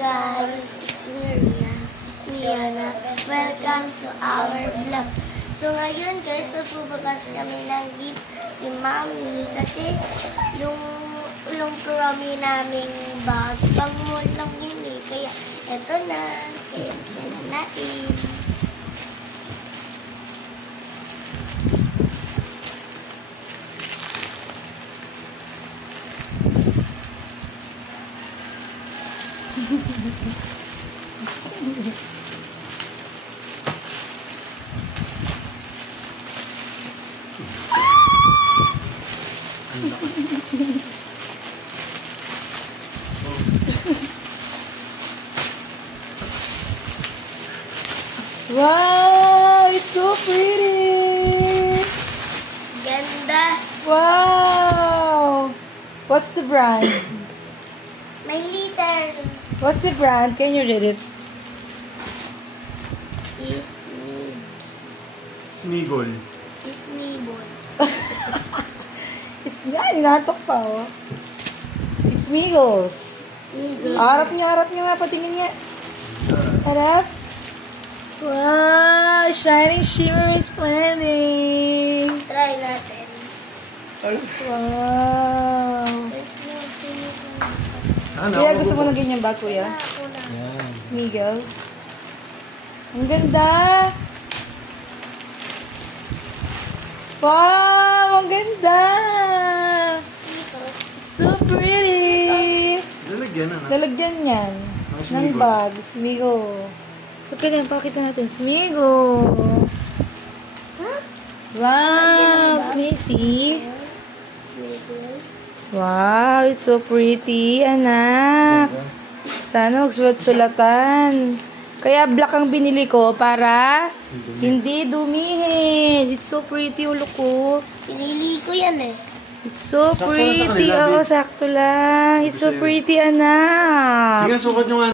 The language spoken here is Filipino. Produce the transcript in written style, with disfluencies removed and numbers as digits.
guys, Rihanna. Welcome to our vlog. So ngayon guys, magbubukas kami ng gift ni Mami kasi yung promi naming bag, pang-mall lang yun eh. Kaya eto na, kaya buksan na natin. Wow, it's so pretty. Ganda. Wow. What's the brand? May liters. What's the brand? Can you read it? Smigol. Smigol. It's me. Ay, natok pa, oh. It's Migos. Smigol. Harap niyo nga. Patingin nga. Harap. Wow, shining shimmer is planning. Try natin. Wow. Ano? Kuya, gusto mo ng ganyan ba, kuya? Ako na. Yan. Smigol. Ang ganda. Wow, ang ganda. So pretty. Lalagyan na. Lalagyan yan. Mga Ng Smigol. bag. Smigo. So, kaya pakita natin. Smigo. Huh? Wow. Can you see? Smigol. Wow, it's so pretty, anak. Sana magsulat-sulatan. Kaya black ang binili ko para hindi dumihin. It's so pretty, ulo ko. Pinili ko yan eh. It's so Sakto lang sa pretty. kanila, Oo, babe. sakto lang. It's so pretty, anak. Sige, sukat nyo nga.